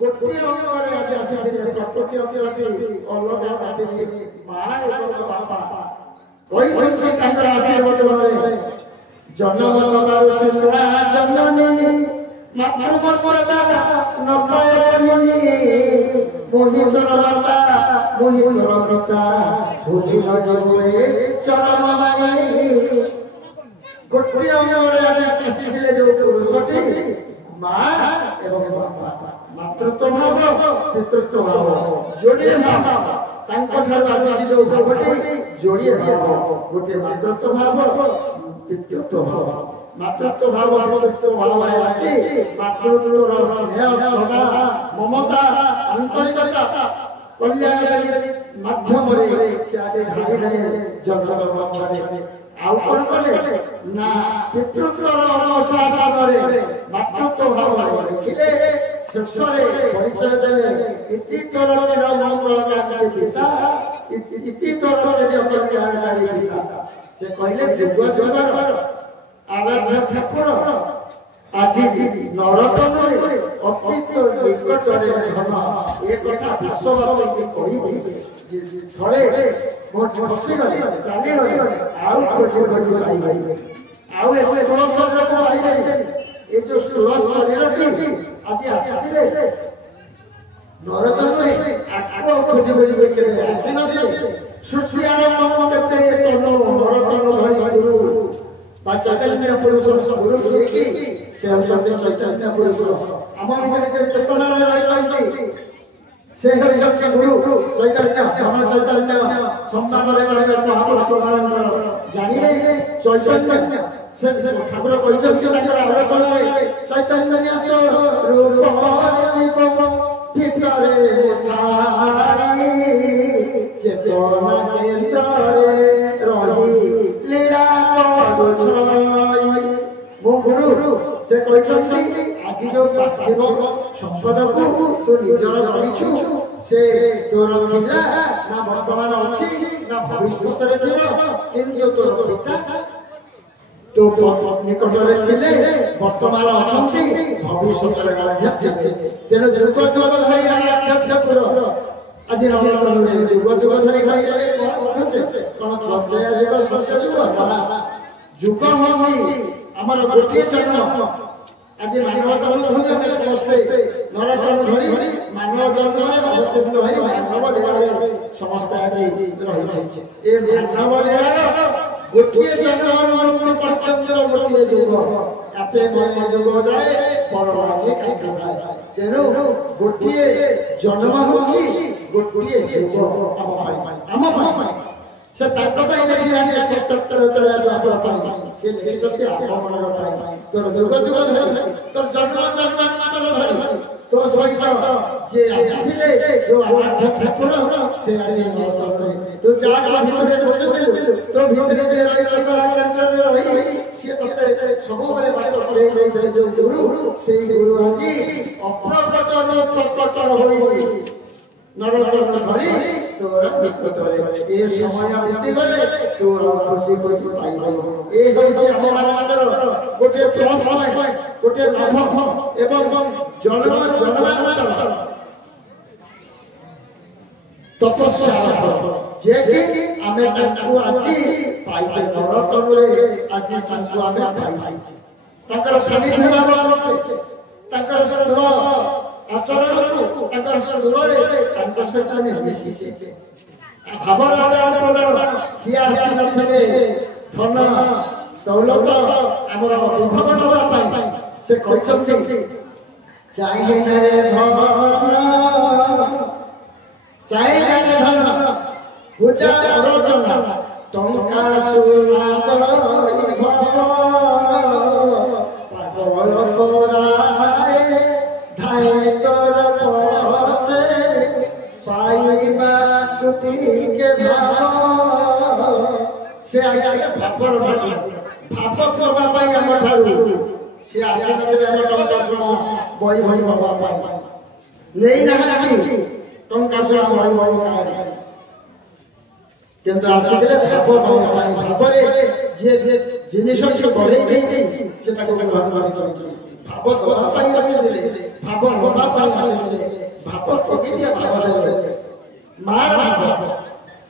ଗୋଟିଏ ଅଙ୍ଗରେ ଆଜି ଆସିଥିଲେ ପ୍ରକୃତି ଅଙ୍ଗଟି ଅଲଗା କାଟିନି ମା ଏବଂ ବାପା କହିଛନ୍ତି ତାଙ୍କର ଆଶୀର୍ବାଦରେ ଜନ୍ମ ଦବାରୁ ଶିଶୁରା ଜନନୀ ମାତୃବର୍ମତା ନପାୟ କରିନି ମୋହିତର ବାପା ମୋହିତର ପିତା ଭୁଲି ନ ଯିବେ ଚରଣ ମାନି ଗୋଟିଏ ଅଙ୍ଗରେ ଆଜି ଆସିଥିଲେ ଯୋଉ ପୁରୁଷଟି ମା ଏବଂ ବାପା ମାତୃତ୍ୱ ଭାବ ପିତୃତ୍ୱ ଭାବ ଯୋଡ଼ିଏ ଭାବ ତାଙ୍କଠାରୁ ଆସିଛି ଯୋଉ ଭାବଟି ଯୋଡ଼ିଏ ଭାବ ଗୋଟିଏ ମାତୃତ୍ୱ ଭାବ ପିତୃତ୍ୱ ଭାବ ମାତୃତ୍ୱ ଭାବ ପିତୃତ୍ୱ ଭାବରେ ଆସି ମାତୃତ୍ୱର ସ୍ନେହ ଶ୍ରଦ୍ଧା ମମତା ଆନ୍ତରିକତା କଲ୍ୟାଣକାରୀ ମାଧ୍ୟମରେ ସେ ଆଜି ଢାଳିଦେଲେ ଜଗତ ବ୍ରହ୍ମାଣ୍ଡରେ ଆଉ କଣ କଲେ ନା ପିତୃତ୍ୱର ଅନୁଶାସନରେ ମାତୃତ୍ୱ ଭାବରେ ଦେଖିଲେ ଶେଷରେ ପରିଚୟ ଦେଲେ ଇତି ତୋର ମଙ୍ଗଳକାରୀ ପିତା ଇତି ତୋର କଲ୍ୟାଣକାରୀ ପିତା ସେ କହିଲେ ଯୁଗ ଯୁଗର ଆରାଧ୍ୟ ଠାକୁର ଆଜି ନରକରେ ଅତୀତ ନିକଟରେ ଧନ ଏ କଥା ବିଶ୍ୱବାସୀଙ୍କୁ କହିଦେଇବେ ଥରେ ଖସିଗଲେ ଚାଲିଗଲେ ଆଉ ଖୋଜି ଖୋଜି ପାଇପାରିବେ ଆଉ ଏବେ ତୁଳସ ପାଇପାରିବେ ଏ ଯୋଉ ସ୍ଥୂଳ ଶରୀରଟି ଆଜି ଆସିଥିଲେ ନରକରେ ଆଗ ଖୋଜି ଖୋଜି ଦେଖିଲେ ଆସିନଥିଲେ ସୃଷ୍ଟି ଆରମ୍ଭ କେତେ ତନୁ ନରତନୁ ଧରି ଗୁରୁ ବା ଚୈତନ୍ୟ ପୁରୁଷ ଗୁରୁ ଯିଏକି ସେ ହେଉଛନ୍ତି ଚୈତନ୍ୟ ପୁରୁଷ ଆମ ଭିତରେ ଚେତନାରେ ରହିଛନ୍ତି ସେ ହେଉଛନ୍ତି ଗୁରୁ ଚୈତନ୍ୟ ଧର୍ମ ଚୈତନ୍ୟ ସମ୍ମାନରେ ରହିବାକୁ ମହାପୁରୁଷମାନଙ୍କର ଜାଣିଲେ ଚୈତନ୍ୟ ସେ ଠାକୁର କହିଛନ୍ତି ତାଙ୍କର ଆଲୋଚନାରେ ଚୈତନ୍ୟ ରୂପ ଭିତରେ ଚେତନା କେନ୍ଦ୍ରରେ ରହି ଲୀଳା ମୋ ଗୁରୁ ସେ କହିଛନ୍ତି ଆଜି ଯୋଉ ପାର୍ଥିବ ସମ୍ପଦକୁ ତୁ ନିଜର କରିଛୁ ସେ ତୋର ଥିଲା ନା ବର୍ତ୍ତମାନ ଅଛି ନା ଭବିଷ୍ୟତରେ ଥିବ କିନ୍ତୁ ତୋର ପିତା ତୋ ନିକଟରେ ଥିଲେ ବର୍ତ୍ତମାନ ଅଛନ୍ତି ଭବିଷ୍ୟତରେ ମଧ୍ୟ ଥିବେ ତେଣୁ ଯୁଗ ଯୁଗ ଧରି ଆରାଧ୍ୟ ଠାକୁର ଆଜି ନରକରେ ଯୁଗ ଯୁଗ ଧରି ଖାଇଲେ କଣ ପ୍ରତ୍ୟୟ ଯୁଗ ଶସ୍ୟ ଯୁଗ ଯୁଗ ହଉଛି ଆମର ଗୋଟିଏ ଜନ୍ମ ଆଜି ମାନବ ଜନ୍ମ ଧରି ଆମେ ସମସ୍ତେ ନର ଜନ୍ମ ଧରି ମାନବ ଜନ୍ମରେ ଅବତୀର୍ଣ୍ଣ ହୋଇ ମାନବ ଲୀଳାରେ ସମସ୍ତେ ଆଜି ରହିଛନ୍ତି ଏ ମାନବ ଲୀଳାର ଗୋଟିଏ ଜନ୍ମର କର୍ତ୍ତବ୍ୟ ଗୋଟିଏ ଯୁଗ ଆପେ ମନେ ଯୁଗ ଯାଏ ପରବାଦୀ କାହିଁକି ଥାଏ ତେଣୁ ଗୋଟିଏ ଜନ୍ମ ହେଉଛି ଗୋଟିଏ ଯୁଗ ଆମ ପାଇଁ ସେ ତାଙ୍କ ପାଇଁ ଲେଖିଲାଣି ସେ ସତ୍ୟର ପାଇଁ ସେ ଲେଖିଛନ୍ତି ଆପଣଙ୍କର ପାଇଁ ତୋର ଯୁଗ ଯୁଗ ଧରି ତୋର ଜନ୍ମ ଜନ୍ମାନ୍ତର ଧରି ତୋ ସହିତ ଯିଏ ଆସିଥିଲେ ଯୋଉ ଆରାଧ୍ୟ ଠାକୁର ସେ ଆଜି ନରକରେ ତୁ ଯାହା ଭିତରେ ଖୋଜୁଥିଲୁ ତୋ ଭିତରେ ଯେ ରହି କେନ୍ଦ୍ରରେ ରହି ସିଏ ତତେ ସବୁବେଳେ ବାଟ ପଢେଇ ଦେଇଥିଲେ ଯୋଉ ଗୁରୁ ସେଇ ଗୁରୁ ଆଜି ଅପ୍ରକଟରୁ ପ୍ରକଟ ହୋଇ ନରକର ଧରି ତୋର ନିକଟରେ ଏ ସମୟ ବିତିଗଲେ ତୋର ଖୋଜି ଖୋଜି ପାଇବ ଏ ହେଉଛି ଆମମାନଙ୍କର ଗୋଟିଏ ପ୍ରଶ୍ନ ଗୋଟିଏ ଲାଭ ଏବଂ ଜନ୍ମାନ୍ତର ତପସ୍ୟା ଯେକି ଆମେ ତାଙ୍କୁ ଆଜି ପାଇଛେ ନରକରେ ଆଜି ତାଙ୍କୁ ଆମେ ପାଇଛେ ତାଙ୍କର ସାନ୍ନିଧ୍ୟ ଲାଭ କରୁଛେ ତାଙ୍କର ଶୁଭ ଆଚରଣକୁ ତାଙ୍କର ସୁରରେ ତାଙ୍କ ସହିତ ମିଶିଛେ ଭାବର ଆଦାନ ପ୍ରଦାନ ସିଏ ଆସିନଥିଲେ ଧନ ଦୌଲତ ଆମର ବିଭବ ନେବା ପାଇଁ ସେ କହିଛନ୍ତି ଚାହିଁଲେ ଧନ ପୂଜା ଅର୍ଜନ ଟଙ୍କା ସୁନା ପାଗଳ କରାଏ ଧାଇ ତୋର ପଛେ ପାଇବା ଟିକେ ଭାବ ସେ ଆସିଲେ ଭାବର ଭାବ କରିବା ପାଇଁ ଆମ ଠାରୁ ସେ ଆସିନଥିଲେ ଆମ ଟଙ୍କା ସୁନା ବହି ବହି ହବା ପାଇଁ ନେଇନାହାନ୍ତି ଟଙ୍କା ସୁନା ବହି ବହି କାହାରି କିନ୍ତୁ ଆସିଥିଲେ ଭାବ ପାଇବା ପାଇଁ ଭାବରେ ଯିଏ ଜିନିଷ ବଢେଇ ଦେଇଛି ସେ ତାକୁ ଗ୍ରହଣ କରିଛନ୍ତି ଭାବ ଦେବା ପାଇଁ ଆସିଥିଲେ ଭାବ ନବା ପାଇଁ ଆସିଥିଲେ ଭାବ କେମିତି ଭାବ ଦେଲେ ମାର ଭାବ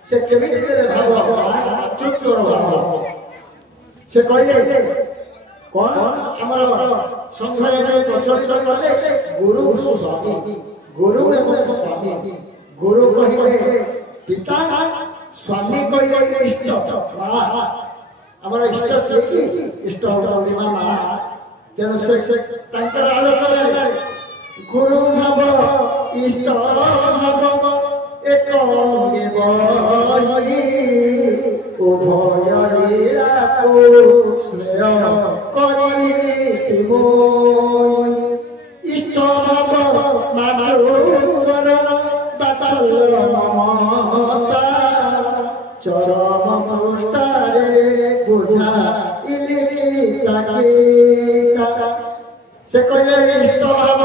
ସେ କେମିତି ଦେଲେ ଭାବ ମାତୃତ୍ୱର ଭାବ ସେ କହିଲେ କଣ ଆମର ସଂସାରରେ ଯୋଉ ପ୍ରଚଳିତ କଲେ ଗୁରୁ ସ୍ୱାମୀ ଗୁରୁ ଏବଂ ସ୍ୱାମୀ ଗୁରୁ କହିଲେ ପିତା ସ୍ୱାମୀ କହିଲେ ଇଷ୍ଟ ମା ଆମର ଇଷ୍ଟ କିଏ କି ଇଷ୍ଟ ହଉଛନ୍ତି ମା ତେଣୁ ସେ ତାଙ୍କର ଆଲୋଚନାରେ ଗୁରୁ ଭାବ ଇଷ୍ଟ ଭାବ ଏକ ଉଭୟ ଶ୍ରେୟ କରିବି ଇଷ୍ଟ ଭାବ ମମତା ଚରମ ପୃଷ୍ଠାରେ ବୁଝା ସେ କହିଲେ ଇଷ୍ଟ ଭାବ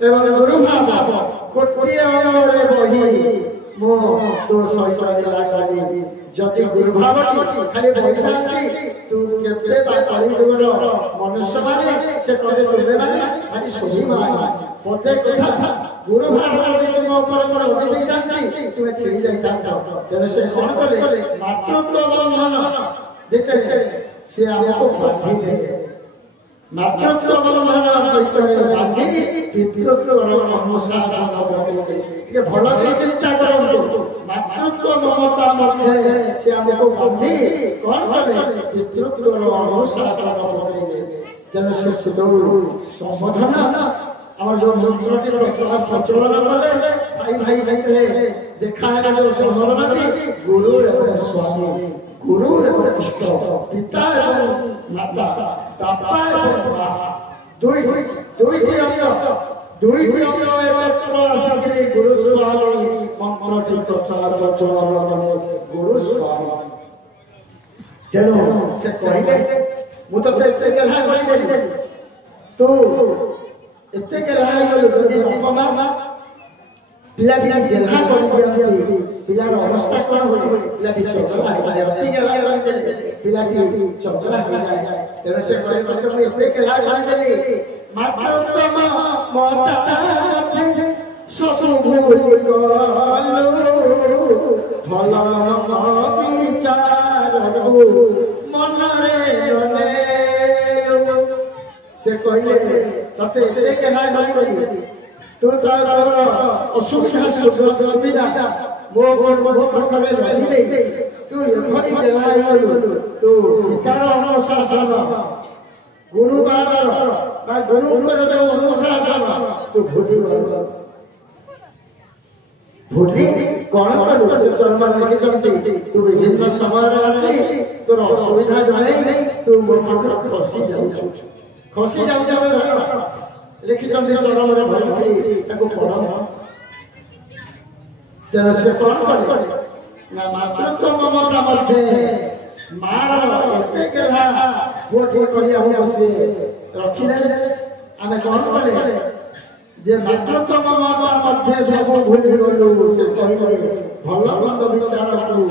ଏବଂ ଗୁରୁ ଭାବ ଗୋଟିଏ ଅଙ୍ଗରେ ବହି ମୁଁ ତୋ ସହିତ ଲୀଳା କଲି ଯଦି ଗୁରୁ ଭାବଟି ଖାଲି ବହିଥାନ୍ତି ତୁ କେବେ ବା କଳିଯୁଗର ମନୁଷ୍ୟମାନେ ସେ କହିଲେ ତୁମେ ମାନେ ଖାଲି ଶୁଣିବା ପଦେ କଥା ଗୁରୁ ଭାବ ଯଦି ତୁମ ଉପରେ ଲଗେଇ ଦେଇଥାନ୍ତି ତୁମେ ଛିଡ଼ି ଯାଇଥାନ୍ତ ତେଣୁ ସେ କଣ କଲେ ମାତୃତ୍ୱ ବନ୍ଧନ ଦେଖିଲେ ସେ ଆମକୁ ବାନ୍ଧି ଦେଲେ ମାତୃତ୍ୱ ବନ୍ଧନ ଭିତରେ ବାନ୍ଧି ପିତୃତ୍ୱର ଅନୁଶାସନ ପକେଇଲେ ଟିକେ ଭଲ କରି ଚିନ୍ତା କରନ୍ତୁ ମାତୃତ୍ୱ ମମତା ମଧ୍ୟରେ ସେ ଆମକୁ ବାନ୍ଧି କଣ କଲେ ପିତୃତ୍ୱର ଅନୁଶାସନ ପକେଇଲେ ତେଣୁ ସେ ଯୋଉ ସମ୍ବୋଧନ ଆମର ଯୋଉ ମନ୍ତ୍ରଟି ପ୍ରଚଳନ କଲେ ଭାଇ ଭାଇ ଭିତରେ ଦେଖା ହେଲା ଯୋଉ ସମ୍ବୋଧନଟି ଗୁରୁ ଏବଂ ସ୍ୱାମୀ ଗୁରୁ ଏବଂ ଇଷ୍ଟ ପିତା ଏବଂ ମାତା ବାପା ଏବଂ ମା ଦୁଇଟି ଅଙ୍ଗ ଏକତ୍ର ଆସିକିରି ଗୁରୁ ସ୍ୱାମୀ ମନ୍ତ୍ରଟି ପ୍ରଚଳନ କଲେ ଗୁରୁ ସ୍ୱାମୀ ତେଣୁ ସେ କହିଲେ ମୁଁ ତତେ ଏତେ ଗେହ୍ଲା କରିଦେଲି ତୁ ଏତେ ଗେହ୍ଲା ହେଇଗଲୁ ଯଦି ବାପା ମା ପିଲାଟିକି ଗେହ୍ଲା କରିଦିଅନ୍ତି ପିଲାର ଅବସ୍ଥା କଣ ହୁଏ ପିଲାଟି ଚଗଲା ହେଇଯାଏ ଅତି ଗେହ୍ଲା କରିଦେଲେ ପିଲାଟି ଚଗଲା ହେଇଯାଏ ତେଣୁ ସେ କହିଲେ ତତେ ମୁଁ ଏତେ ଗେହ୍ଲା କରିଦେଲି ମାତୃତ୍ୱ ମମତା ସବୁ ଭୁଲି ଗଲୁ ଭଲ ବିଚାରକୁ ମନରେ ସେ କହିଲେ ତତେ ଏତେ ଗେହ୍ଲା କରିଦେଲି ତୁ ତୋର ଅସୁବିଧା ସୁବିଧା ମୋ ପାଖରେ ରଖିଦେଇ ତୁ ଏଭଳି ଗେହ୍ଲା ହେଇଗଲୁ ତୁ ପିତାର ଅନୁଶାସନ ଗୁରୁବାରର ବା ଗୁରୁଙ୍କର ଯୋଉ ଅନୁଶାସନ ତୁ ଭୁଲିଗଲୁ ଭୁଲି କଣ କଲୁ ସେ ଚରଣରେ ଲେଖିଛନ୍ତି ତୁ ବିଭିନ୍ନ ସମୟରେ ଆସି ତୋର ଅସୁବିଧା ଜଣାଇ ତୁ ମୋ ପାଖରେ ଖସି ଯାଉଛ ଲେଖିଛନ୍ତି ଚରଣରେ ଭଲ କରି ତାକୁ ପଢ ତେଣୁ ସେ କଣ କଲେ ନା ମାତୃତ୍ୱ ମମତା ମଧ୍ୟରେ ମାର ଏତେ ଗେହ୍ଲା ପୁଅଟିଏ କରିବାକୁ ସେ ରଖିଦେଲେ ଆମେ କଣ କଲେ ଯେ ମାତୃତ୍ୱ ମମତା ମଧ୍ୟରେ ସବୁ ଭୁଲି ଗଲୁ ସେ କହିଲେ ଭଲ ମନ୍ଦ ବିଚାରକୁ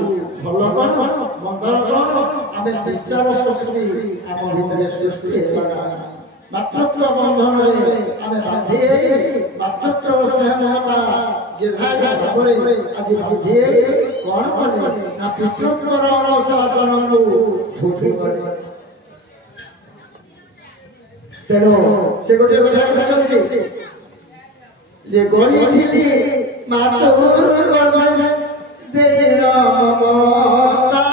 ଭଲ କଣ ମନ୍ଦର କଣ ଆମେ ବିଚାର ସୃଷ୍ଟି ଆମ ଭିତରେ ସୃଷ୍ଟି ହେଲା ମାତୃତ୍ୱ ବନ୍ଧନରେ ଆମେ ବାନ୍ଧି ମାତୃତ୍ୱ ସ୍ନେହମତା ଗେହ୍ଲା ଭାବରେ ଆଜି ବାନ୍ଧି କଣ କଲେ ନା ପିତୃତ୍ୱର ଅନୁଶାସନକୁ ଭୁଲି ଗଲେ ତେଣୁ ସେ ଗୋଟେ କଥା କହିଛନ୍ତି ଯେ ଗଢ଼ିଥିଲି ମାତୃ ଦେହ ମମତା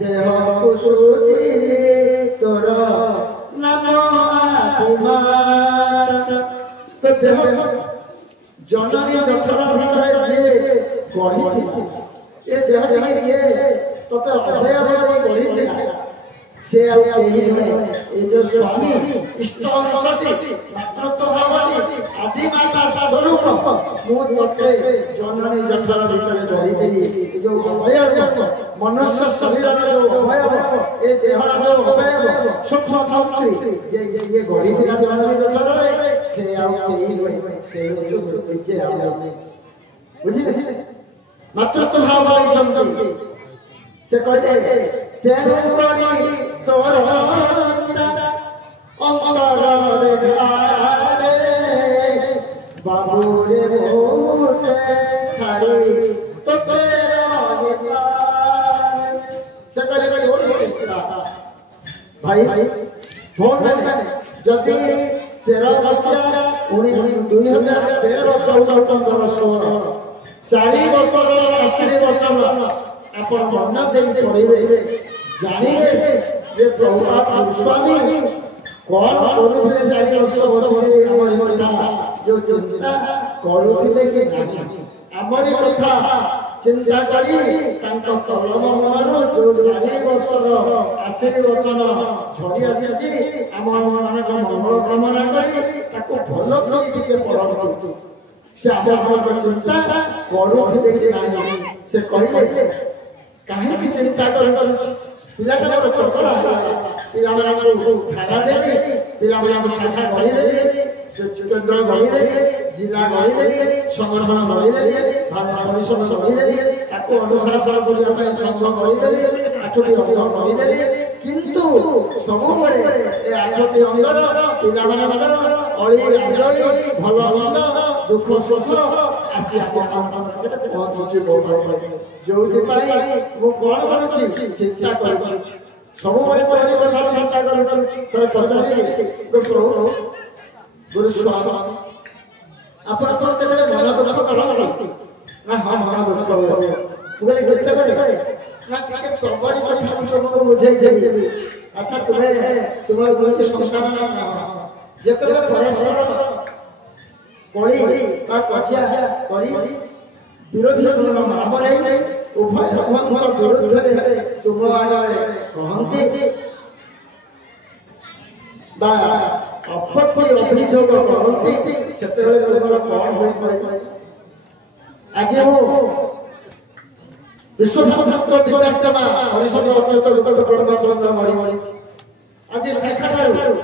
ଦେହକୁ ସୁଜିଲି ତୋର ନାମ ତ ଦେହ ଜନନୀ ଜଠର ଭିତରେ ଯିଏ ଗଢ଼ିଥିଲା ଏ ଦେହଟିকে ଯିଏ ତତେ ଅଭୟ ଗଢ଼ିଥିଲା ସେ ଆଉ କେହି ନୁହେଁ ଏ ଯୋଉ ସ୍ୱାମୀ ଇଷ୍ଟ ଅଂଶଟି ମାତୃତ୍ୱ ଭାବଟି ଆଦି ମାତା ସ୍ୱରୂପ ମୁଁ ତତେ ଜନନୀ ଜଠର ଭିତରେ ଗଢ଼ିଥିଲି ଏ ଯୋଉ ଅବୟବ ମନୁଷ୍ୟ ଶରୀରର ଯୋଉ ଅବୟବ ଏ ଦେହର ଯୋଉ ଅବୟବ ସୂକ୍ଷ୍ମ ଧରିତ୍ରୀ ଯେ ଇଏ ଗଢ଼ିଥିଲା ଜନନୀ ଜଠରରେ ସେ ଆଉ କେହି ନୁହେଁ ସେ ନିଜେ ଆମେ ବୁଝିଲେ ମାତୃତ୍ୱ ଭାବ ଦେଇଛନ୍ତି ସେ କହିଲେ ତେଣୁ କରି ତୋର অন্তরে ঘরে বাবুরে মোটে ছাড়ি তোতে সেখানে ভাই যদি 13 মସିହା 2013 14 15 16 4 ବର୍ଷର ଆଶୀର୍ବାଚନ ଆପଣ ମନ ଦେଇ ପଢିବେ ଜାଣିବେ ଯେ ପ୍ରଭୁପାଦ ଗୋସ୍ୱାମୀ କଣ କରୁଥିଲେ 4 ବର୍ଷ ବସିଲେ ଆମର କଥା ଯୋଉ ଚିନ୍ତା କରୁଥିଲେ କି ନାହିଁ ଆମରି କଥା ଚିନ୍ତା କରି ତାଙ୍କ କଲମ ମନରୁ ଯୋଉ 4 ବର୍ଷର ଆଶୀର୍ବାଚନ ଝଡ଼ି ଆସିଛି ଆମମାନଙ୍କ ମଙ୍ଗଳ କାମନା କରି ତାକୁ ଭଲ କରି ଟିକେ ପଢ଼ନ୍ତୁ ସେ ଆପଣଙ୍କ ଚିନ୍ତା କରୁଥିଲେ କି ନାହିଁ ସେ କହିଲେ କାହିଁକି ଚିନ୍ତା କରୁଛୁ ପିଲାଟା ମୋର ଚକରା ହେଲା ପିଲାମାନଙ୍କୁ ଖାଇବା ଦେବି ପିଲାମାନଙ୍କୁ ଶାଖା ଗଢ଼ିଦେବି ସେ କେନ୍ଦ୍ର ଗଢ଼ିଦେବି ଜିଲ୍ଲା ଗଢ଼ିଦେବି ସଂଗଠନ ଗଢ଼ିଦେବି ପରିଷଦ ଗଢ଼ିଦେବି ତାକୁ ଅନୁଶାସନ କରିବା ପାଇଁ ସଂଘ ଗଢ଼ିଦେବି 8ଟି ଅଙ୍ଗ ଗଢ଼ିଦେବି କିନ୍ତୁ ସବୁବେଳେ ଏ 8ଟି ଅଙ୍ଗର ପିଲାମାନଙ୍କର ଅଳି ଅଜଳି ଭଲ ମନ୍ଦ ଦୁଃଖ ସୁଖ ଆସି ପହଞ୍ଚୁଛି ଯୋଉଥିପାଇଁ ମୁଁ କଣ କରୁଛି ଚିନ୍ତା କରୁଛି ସବୁବେଳେ କଥା ଚିନ୍ତା କରୁଛି ଥରେ ପଚାରିଲି ଗୁରୁସ୍ୱାମୀ ଆପଣ କେତେବେଳେ ମନ ଦୁଃଖ କରନ୍ତି ନା ହଁ ମନ ଦୁଃଖ ହୁଏ ମୁଁ କହିଲି କେତେବେଳେ ନା ଟିକେ ତମରି କଥା ମୁଁ ତମକୁ ବୁଝେଇ ଦେବି ଆଚ୍ଛା ତୁମର ଦୁଇଟି ସଂସ୍କାର ଯେତେବେଳେ ପରସ୍ପର କଳି ବା କଜିଆ କରି ବିରୋଧୀ ନାମ ନେଇ ଉଭୟଙ୍କ ବିରୁଦ୍ଧରେ ତୁମ ଆଗରେ କହନ୍ତି ବା ଅପତ୍ତି ଅଭିଯୋଗ କରନ୍ତି ସେତେବେଳେ ତୁମର କଣ ହୋଇଥାଏ ଆଜି ମୁଁ ବିଶ୍ୱଭକ୍ତ ବିଦ୍ୟାତ୍ମା ପରିଷଦ ଅଚ୍ୟୁତ ଆଜି ଶାଖାଠାରୁ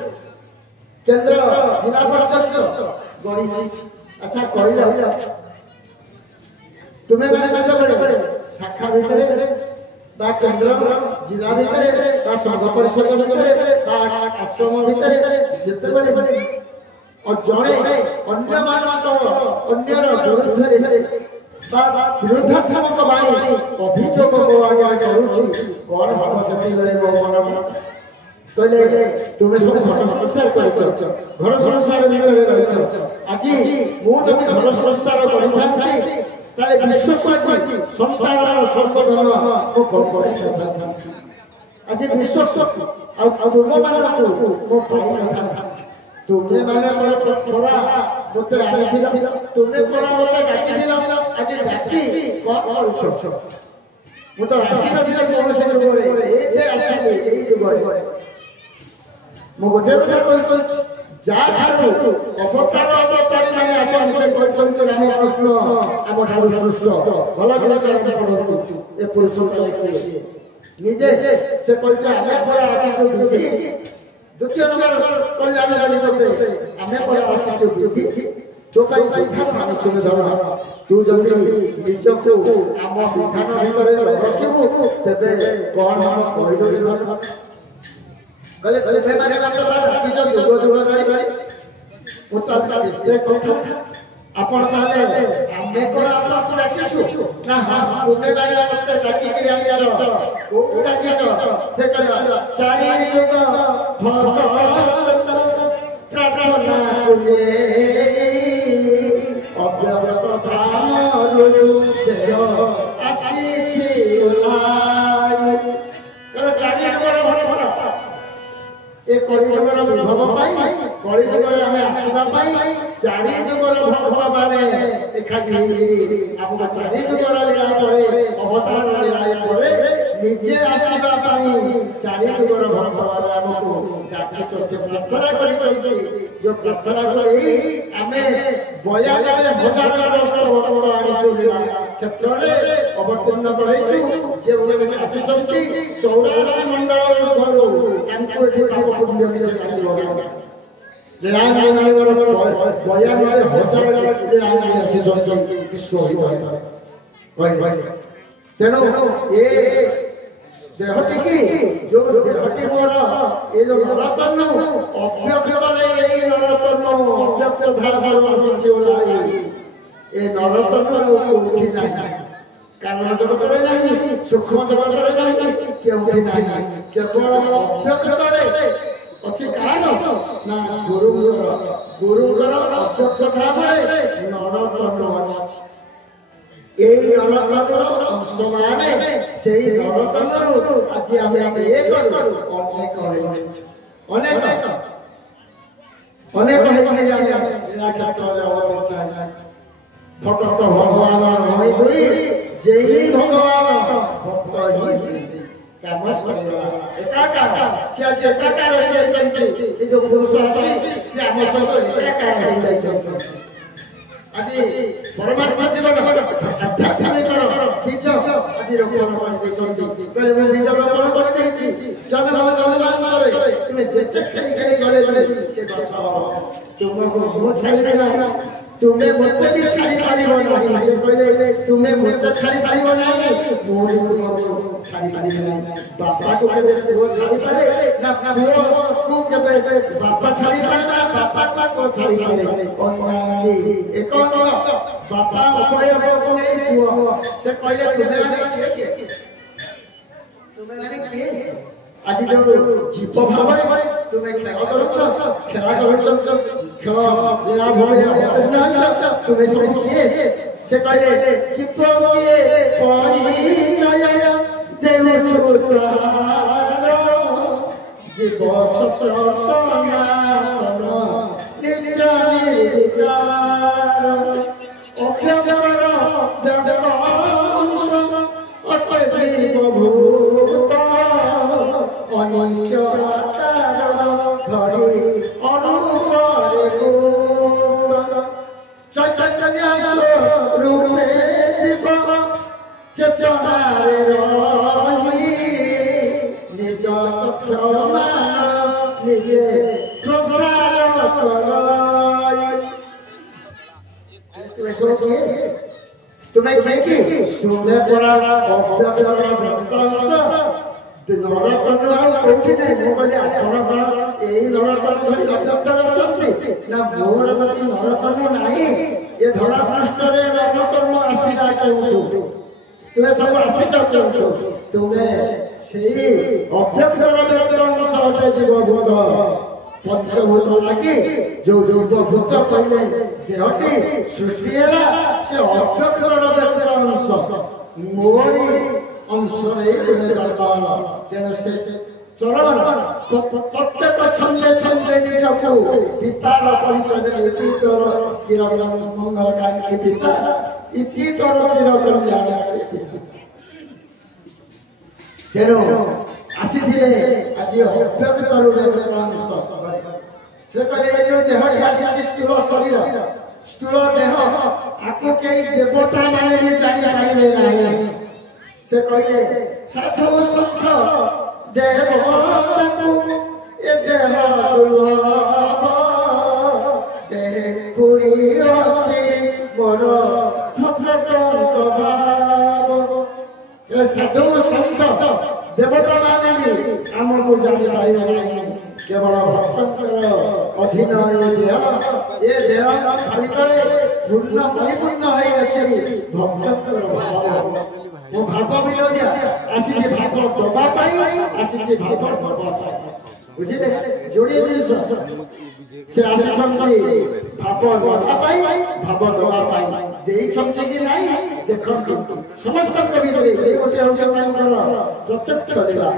କେନ୍ଦ୍ର ଜିଲ୍ଲା ପର୍ଯ୍ୟନ୍ତ ଗଢ଼ିଛି ଆଚ୍ଛା କହିଲ ତୁମେ ମାନେ ଯେତେବେଳେ ଶାଖା ଭିତରେ ବା କେନ୍ଦ୍ର ଜିଲ୍ଲା ଭିତରେ ବା ସଂଘ ପରିଷଦ ଭିତରେ ବା ଆଶ୍ରମ ଭିତରେ ଯେତେବେଳେ ଜଣେ ଅନ୍ୟର ବିରୁଦ୍ଧରେ ବା ବିରୁଦ୍ଧାତ୍ମକ ବାଣୀ ଅଭିଯୋଗ କରୁଛି କଣ ହବ ସେତେବେଳେ ମୋ ମନ କହିଲେ ତୁମେ ସବୁ ଘର ସଂସାର କରିଛ ଘର ସଂସାର ଭିତରେ ରହିଛ ଆଜି ମୁଁ ଯଦି ଘର ସଂସାର କରିଥାନ୍ତି ତାହେଲେ ବିଶ୍ୱକୁ ସଂସାରର ସଂଶୋଧନ ମୁଁ କରିନଥାନ୍ତି ଆଜି ବିଶ୍ୱକୁ ଆଉ ତୁମମାନଙ୍କୁ ମୁଁ ପାଇନଥାନ୍ତି ତୁମେ ମାନେ ପରା ମୋତେ ଆଣିଥିଲ ତୁମେ ପରା ମୋତେ ଡାକିଥିଲ ଆଜି ଡାକି କଣ କରୁଛ ମୁଁ ତ ଆସିନଥିଲି କୌଣସି ଯୁଗରେ ଏବେ ଆସିଲି ଏଇ ଯୁଗରେ ମୁଁ ଗୋଟିଏ କଥା କହୁଛି ଯାହାଠାରୁ ଅବତାର ଅବତାରୀ ମାନେ ଆସନ୍ତି ସେ କହିଛନ୍ତି ରାମକୃଷ୍ଣ ଆମଠାରୁ ଶ୍ରେଷ୍ଠ ଭଲ ପଢନ୍ତୁ ଏ ପୁରୁଷ ନିଜେ ସେ କହିছে ଆମେ ପରେ ଆସିଛୁ ବିଧି ଦ୍ୱିତୀୟ ନମ୍ବର କଲ୍ୟାଣ ଜନିତ ଆମେ ପରେ ଆସିଛୁ ବିଧି ତୋ ପାଇଁ ବିଧାନ ମାନୁଛୁ ଧର ତୁ ଯଦି ନିଜକୁ ଆମ ବିଧାନ ଭିତରେ ରଖିବୁ ତେବେ କଣ କହିଲୁ କହିଲେ ଆପଣ ତାହେଲେ ଆମେ କଣ ଆପଣଙ୍କୁ ଡାକିଛୁ ନା ତୁମେ ମତେ ଡାକିକିରି ଆଣିଛ କୋଉଠୁ ଡାକିଛ ସେ କହିଲା 4 ଯୁଗ ପ୍ରାର୍ଥନା ଅବ୍ୟବତ ଧାମରୁ ଦେହ ଆସିଛି ଏ କଳିଯୁଗର ବିଭବ ପାଇଁ କଳିଯୁଗରେ ଆମେ ଆସିବା ପାଇଁ 4 ଯୁଗର ଭକ୍ତ ମାନେ ଏକାଠି ଆମକୁ 4 ଯୁଗର ଲୀଳା ପରେ ଅବତାର ଲୀଳା ପରେ ନିଜେ ଆସିବା ପାଇଁ 4 ଯୁଗର ଭକ୍ତ ମାନେ ଆମକୁ ଡାକିଛନ୍ତି ପ୍ରାର୍ଥନା କରିଛନ୍ତି ଯୋଉ ପ୍ରାର୍ଥନା କରି ଆମେ 92,000 ଭକ୍ତ ଆଣିଛୁ ଲୀଳା କ୍ଷେତ୍ରରେ ଅବତୀର୍ଣ୍ଣ କରାଇଛୁ ଯେଉଁମାନେ ଆସିଛନ୍ତି 84 ମଣ୍ଡଳ ଘରୁ ତାଙ୍କୁ ଏଠି ପାପ ପୁଣ୍ୟ କିଛି ଲାଗିବ ତେଣୁ ଏ ଦେହଟିକି ଯୋଉ ଦେହଟି ମୋର ଏ ଯୋଉ ନରତନୁ ଅବ୍ୟକ୍ତରେ ଏଇ ନରତନୁ ଅବ୍ୟକ୍ତ ଭାବରୁ ଆସିଛି ଓଲାଇ ଏ ନରତନରୁ ଉଠି ନାହିଁ କାରଣ ଜଗତରେ ନାହିଁ ସୂକ୍ଷ୍ମ ଜଗତରେ ନାହିଁ କେଉଁଠି ନାହିଁ କେବଳ ଅବ୍ୟକ୍ତରେ ଅଛି କାରଣ ନା ଗୁରୁଙ୍କର ଅବ୍ୟକ୍ତ ଭାବରେ ନରତନୁ ଅଛି এই নরতনর অংশ মানে সেই নরতনরু আজি আমি ইয়ে করব অনেক অনেক অনেক হইছে আমি এলা ক্ষেত্রে অবতীর্ণ ভক্ত ভগবান হই দুই যেই ভগবান ভক্ত হি সৃষ্টি কামস একাকার সে আজ একাকার হয়ে যাইছেন এই যে পুরুষ আছে সে আমার সঙ্গে একাকার হয়ে যাইছেন আজি পরমাত্মা জীবন আধ্যাত্মিক বীজ আজি রোপণ করে দিয়েছেন কলে মু বীজ রোপণ করে দিয়েছি জন্ম জন্মান্তরে তুমি যেতে খেলি খেলি গলে গলে সে গছ তোমাকে মু ছাড়িবে না তুমি মতে বি ছাড়ি পারিব নাই সে কইলে তুমি মতে ছাড়ি পারিব নাই মু তোমাকে ছাড়ি পারিবে নাই বাবা তো কেবে পুଅ ছাড়ি পারে না পুଅ কো কেবে বাবা ছাড়ি পারে না বাবা কো ছাড়ি পারে অন্যাঙ্গি একন বাবা উভয় হবো নেই পুଅ সে কইলে তুমি মানে কে তুমি মানে কে আজি जो जीव भाव তুমি খেলা করছো খেলা বিনা ভয় না তুমি সব কি সে কইলে জীব কিয়ে পরিচয় দেউছো তার জীব সনাতন নির্বিকার অক্ষর দেবংশ অটে জীব ভূত অনিত্য আকার ধরে অনুপরে চৈতন্য রূপে জীব চেতনারে রহি নিজ ক্ষমা নিজে প্রসার করাই তুমি কি তুমি পড়া অব্যক্ত ভক্তাংশ নরতন কোটি নাই মু কইলে আপনার এই নরতন ধরি অব্যক্তরে অଛନ୍ତି না মোর যদি নরতন নাই এ ধরা পৃষ্ঠরে নরতন আসিলা কেউঠু তুমি সব আসিছ কেউঠু তুমি সেই অব্যক্তর অংশ হতে জীবভূত পঞ্চভূত লাগি ଯୋଉ ଭୂତ କହିଲେ ଦେହଟି ସୃଷ୍ଟି ହେଲା ସେ ଅବ୍ୟକ୍ତର ଅଂଶ ମୋରି অংশ এই তুমি জন্ম তেণু সে চলমান প্রত্যেক ছন্দে ছন্দে নিজକୁ পিতার পরিচয় দেবে ইতি তোর চির মঙ্গলকাঙ্ক্ষী পিতা ইতি তোর চির কল্যাণকারী পিতা তেণু আসিছিলে আଜି অব্যক্তରୁ অংশ ସେ କହିଲେ ଏ ଯୋଉ ଦେହଟି ଆସିଛି ସ୍ଥୂଳ ଶରୀର ସ୍ଥୂଳ ଦେହ ଆକୁ କେହି ଦେବତା ମାନେ ବି ଜାଣିପାରିବେ ନାହିଁ से कहले साधु संत देवताकु ए देह दुर्लभ पुरी अछि मोर फटक भाव ए साधु संत देवता माने भी हमको जानि पाइबे नहीं केवल भक्तर अधीन ये देह भीतर पूर्ण परिपूर्ण होई अछि भक्तर भाव वो भाव विरोधिया आसीजे भाव दबा पाई आसीजे भाव दबा पाई बुझिले जोड़ी जिनिस से आसीछंती भाव दबा पाई भाव दबा पाई देई छंती कि नाही देखंतु समस्त कविरे ए गोटे होते मानकर प्रत्यक्ष करिला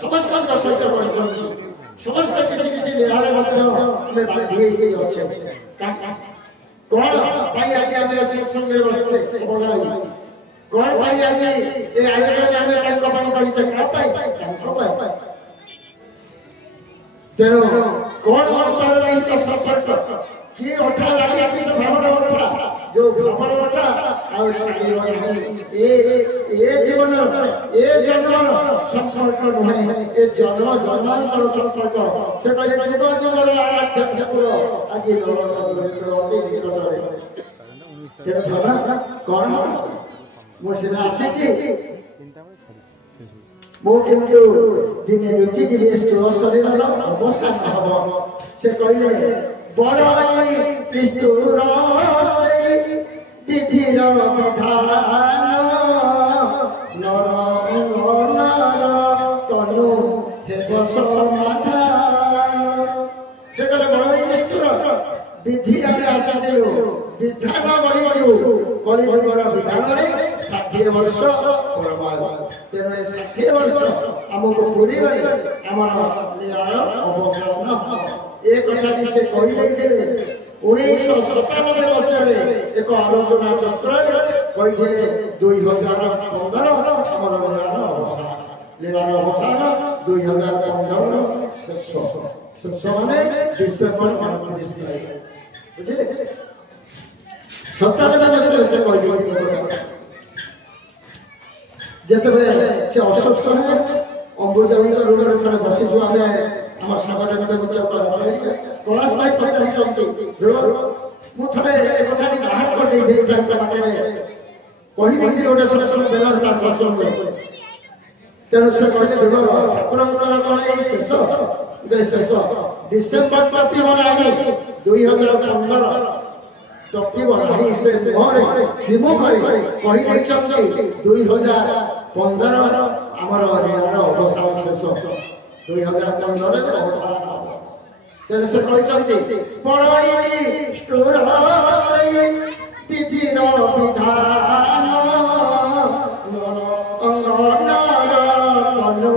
समस्त का सहित परिचय समस्त किछि किछि लेहारे मध्य हमें बांधी के अछि कोन भाई आज हमें सत्संगे बसते बगाई कौन भाई आज ये आयोजन हमें टंका पाई करी से का पाई टंका पाई तेरो कौन तार नहीं तो संपर्क की उठा लागी से भावना उठा जो भावना उठा और छाड़ी नहीं ए जीवन ए जन्म संपर्क नहीं ए जन्म जन्मांतर संपर्क से कहले जीव जन्मर आराध्य ठाकुर आज नरक गोविंद अति निकटरे तेरो भावना कौन ମୁଁ ସିନା ଆସିଛି ମୁଁ କିନ୍ତୁ ଦିନେ ଲୁଚିଯିବି ସ୍ଥୂଳ ଶରୀରର ଅବସାନ ହବ। ସେ କହିଲେ ବଡ଼ ନିଷ୍ଠୁର ସେଇ ବିଧିର ବିଧାନ ନର ଅଙ୍ଗନର ତନୁ ହେବ ସମାଧାନ। ସେ କହିଲେ ବଡ଼ ନିଷ୍ଠୁର ବିଧି ଆମେ ଆସିଥିଲୁ ବିଧାନ ବହିଛୁ କଳିଯୁଗର ବିଧାନରେ 60 ବର୍ଷ ପ୍ରମାଦ। ତେଣୁ ଏ 60 ବର୍ଷ ଆମକୁ ପୁରୀଗଲେ ଆମର ଲୀଳାର ଅବସାନ ହେବ। ଏ କଥାଟି ସେ କହିଦେଇଥିଲେ 1997 ମସିହାରେ ଏକ ଆଲୋଚନା ଚକ୍ରରେ କହିଥିଲେ 2015 ଆମର ଲୀଳାର ଅବସାନ। ଲୀଳାର ଅବସାନ 2015 ଶେଷ। ଶେଷ ମାନେ ଡିସେମ୍ବର 29 ତାରିଖ। ବୁଝିଲେ 97 ମସିହାରେ ସେ କହିଥିଲେ ଯେତେବେଳେ ସେ ଅସୁସ୍ଥ ହେଲେ ଅମ୍ବୁଜାନୀଙ୍କ ରୁମରେ ଥରେ ବସିଛୁ ଆମେ আমার সাংগঠনিক কলাস ভাই পচারিଛନ୍ତି ମୁଁ ଥରେ ଏ କଥାଟି ବାହାର କରିଦେଇଥିଲି ତାଙ୍କ ପାଖରେ କହିଦେଇଥିଲି ଗୋଟେ ଶାସନ ଦେବାର ତା ଶାସନରେ। ତେଣୁ ସେ କହିଲେ ଦେବ ଠାକୁରଙ୍କର କ'ଣ ଏଇ ଶେଷ ଶେଷ ଡିସେମ୍ବର ଟପିବ ନାହିଁ 2015 ଟପିବ ନାହିଁ। ସେ ମୁହଁରେ ଶ୍ରୀମୁଖରେ କହିଦେଇଛନ୍ତି 2015 ଆମର ଲୀଳାର ଅବସାନ ଶେଷ 2015 ଅବସାନ ହେବ। ତେଣୁ ସେ କହିଛନ୍ତି ବଡ଼ ନିଷ୍ଠୁର ବିଧିର ବିଧାନ ନର ଅଙ୍ଗନର ତନୁ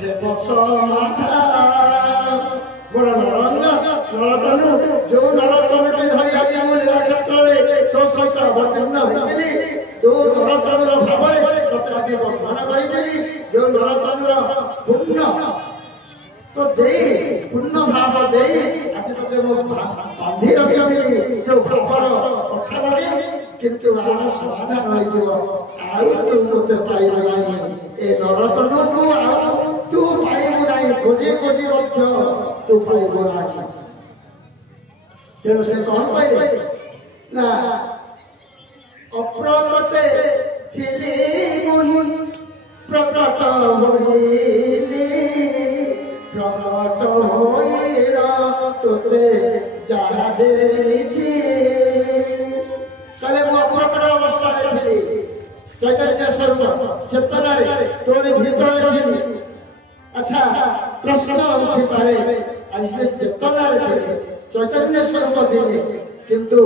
ହେବ ସମାଧାନ। ମୋର ନରତନୁ ଯୋଉ ନରତନୁଟି ଧରି ଆଜି ଆମ ଲୀଳା କ୍ଷେତ୍ରରେ ତୋ ସହିତ ଅବତୀର୍ଣ୍ଣ ହୋଇଥିଲି ଯୋଉ ନରତନୁର ଭାବରେ ତୋତେ ଆଜି ବର୍ଣ୍ଣନା କରିଥିଲି ଯୋଉ ନରତନୁର ପୂର୍ଣ୍ଣ तो दे पूर्ण भाव दे आज तक मो बांधी रखिली जो भावर कथा लगे किंतु आर समाधान हो तू मत पाइबू ना ए नरतन को तू पाइबू ना खोजी खोजी तू पाइबू ना। तेणु से कौन पाइले ना अप्रकटे थिली मुहि प्रकट होइली प्रकट होइला तोते जाहा देथि कले मो प्रकट अवस्था थी चैतन्य स्वरूप चेतना रे तोरे भीतर थी। अच्छा प्रश्न उठी पारे आज से चेतना रे थे चैतन्य स्वरूप थे किंतु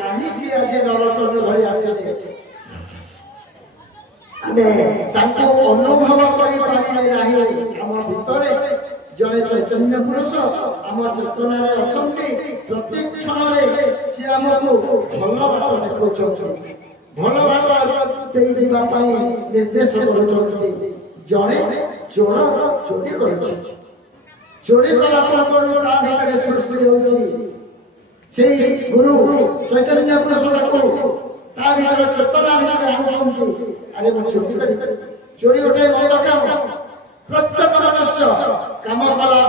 काहे कि आज नरतन धरि आसीले आमे ताको अनुभव करि पारिले नाही। हम भितरे जड़े चैतन्य पुरुष आम चेतना अच्छा प्रत्येक क्षण सी आमको भल बाट देखा भल बाट निर्देश कर जड़े चोर चोरी कर चोरी कला सृष्टि हो गुरु चैतन्य पुरुष चेतना अरे मैं चोरी कर चोरी गोटे मंद काम प्रत्येक मनुष्य काम कला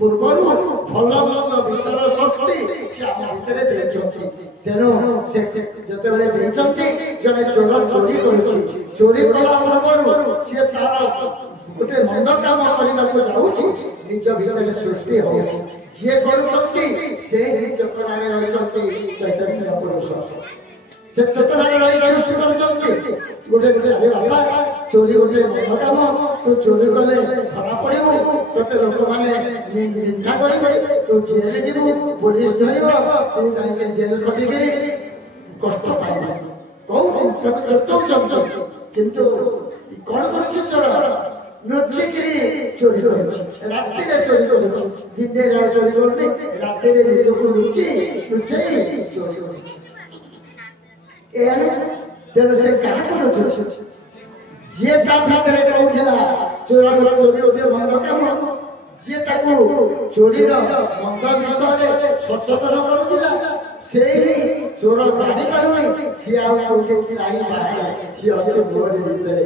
पूर्व भल भल विचार शक्ति से आम भितर तेणु से जिते जड़े चोर चोरी कर चोरी कला पूर्व सी तार गोटे मंद काम करने को जाऊँगी निज भितर सृष्टि हो जी कर चेतना चैतन्य पुरुष से चेतना सृष्टि कर गोटे गोटे अरे बाबा चोरी गोटे मंद काम तू चोरी कले धरा पड़ू ते लोक मैंने निंदा करेंगे तू जेल जीव पुलिस धर तू कहीं जेल खटिक कष्ट पाइब कौन चेतौंट किंतु कौन कर चोर लुचिकी चोरी कर राति चोरी कर दिन चोरी कर राति निजक लुचि लुचे चोरी कर तेणु से क्या लुचुची जी भितर कहला चोर चोरी गोटे मंद काम जी चोरी मंद विषय सचेतन करुला से चोर जानी पारुनी सी आगे सी अच्छे मोर भितर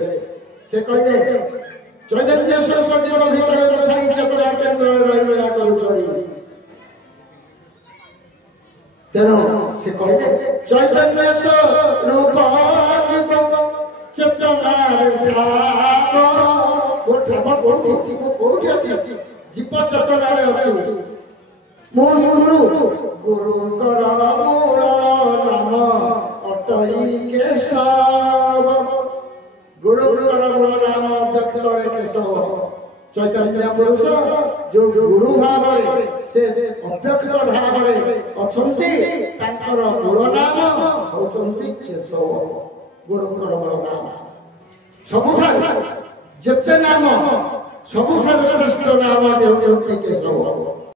से कहले चैतन्य स्वरूप जीवन भितर रखाई चेतना केन्द्र रहीगला कर चोरी तेणु से कहले चैतन्य स्वरूप जीव चेतनार भाव ମୋ ଠାବ କୋଉଠି ମୁଁ କୋଉଠି ଅଛି ଜୀବ ଚେତନାରେ ଅଛି ମୁଁ ହିଁ ଗୁରୁଙ୍କର ମୂଳ ନାମ ଅଟଇ କେଶବ ଗୁରୁଙ୍କର ମୂଳ ନାମ ବ୍ୟକ୍ତରେ କେଶବ ଚୈତନ୍ୟ ପୁରୁଷ ଯୋଉ ଗୁରୁ ଭାବରେ ସେ ଅବ୍ୟକ୍ତ ଭାବରେ ଅଛନ୍ତି ତାଙ୍କର ମୂଳ ନାମ ହଉଛନ୍ତି କେଶବ ଗୁରୁଙ୍କର ମୂଳ ନାମ ସବୁଠାରୁ ଯେତେ ନାମ ସବୁଠାରୁ ଶ୍ରେଷ୍ଠ ନାମ ହେଉଛନ୍ତି କେଶବ।